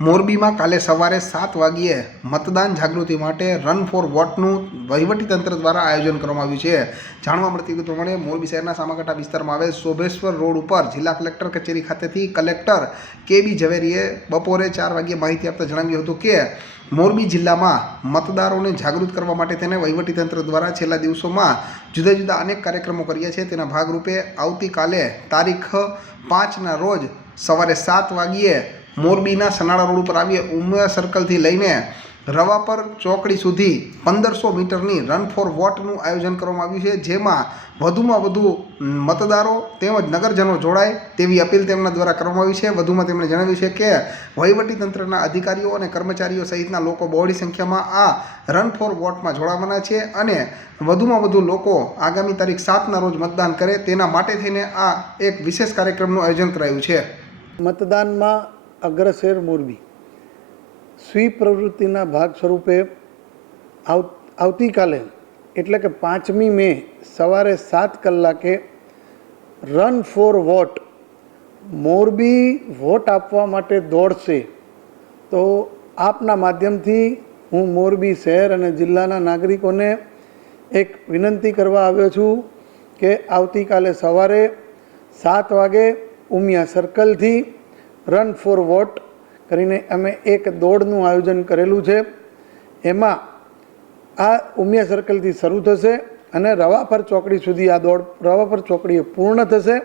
મોરબીમાં કાલે સવારે સાત વાગ્યે મતદાન જાગૃતિ માટે રન ફોર વોટનું વહીવટીતંત્ર દ્વારા આયોજન કરવામાં આવ્યું છે. જાણવા મળતી પ્રમાણે મોરબી શહેરના સામાકાંઠા વિસ્તારમાં આવેલ શોભેશ્વર રોડ ઉપર જિલ્લા કલેક્ટર કચેરી ખાતેથી કલેક્ટર કે બી ઝવેરીએ બપોરે ચાર વાગ્યે માહિતી આપતા જણાવ્યું હતું કે, મોરબી જિલ્લામાં મતદારોને જાગૃત કરવા માટે તેને વહીવટીતંત્ર દ્વારા છેલ્લા દિવસોમાં જુદા જુદા અનેક કાર્યક્રમો કર્યા છે. તેના ભાગરૂપે આવતીકાલે તારીખ પાંચના રોજ સવારે સાત વાગ્યે મોરબીના સનાળા રોડ ઉપર આવીએ ઉમિયા સર્કલથી લઈને રવાપર ચોકડી સુધી પંદરસો મીટરની રન ફોર વોટનું આયોજન કરવામાં આવ્યું છે, જેમાં વધુમાં વધુ મતદારો તેમજ નગરજનો જોડાય તેવી અપીલ તેમના દ્વારા કરવામાં આવી છે. વધુમાં તેમણે જણાવ્યું છે કે, વહીવટીતંત્રના અધિકારીઓ અને કર્મચારીઓ સહિતના લોકો બહોળી સંખ્યામાં આ રન ફોર વોટમાં જોડાવાના છે અને વધુમાં વધુ લોકો આગામી તારીખ સાતના રોજ મતદાન કરે, તેના માટે થઈને આ એક વિશેષ કાર્યક્રમનું આયોજન કરાયું છે. મતદાનમાં અગ્રસેર મોરબી. સ્વી પ્રવૃત્તિના ભાગ સ્વરૂપે આવતીકાલે, એટલે કે પાંચમી મે, સવારે સાત કલાકે, run for vote, Morbi vote આપવા માટે દોડશે. તો આપના માધ્યમથી હું મોરબી શહેર અને જિલ્લાના નાગરિકોને એક વિનંતી કરવા આવ્યો છું કે આવતીકાલે સવારે સાત વાગે ઉમિયા સર્કલથી રન ફોર વોટ કરીને અમે એક દોડનું આયોજન કરેલું છે. એમાં આ ઉમિયા સર્કલથી શરૂ થશે અને રવાપર ચોકડી સુધી આ દોડ, રવાપર ચોકડીએ પૂર્ણ થશે.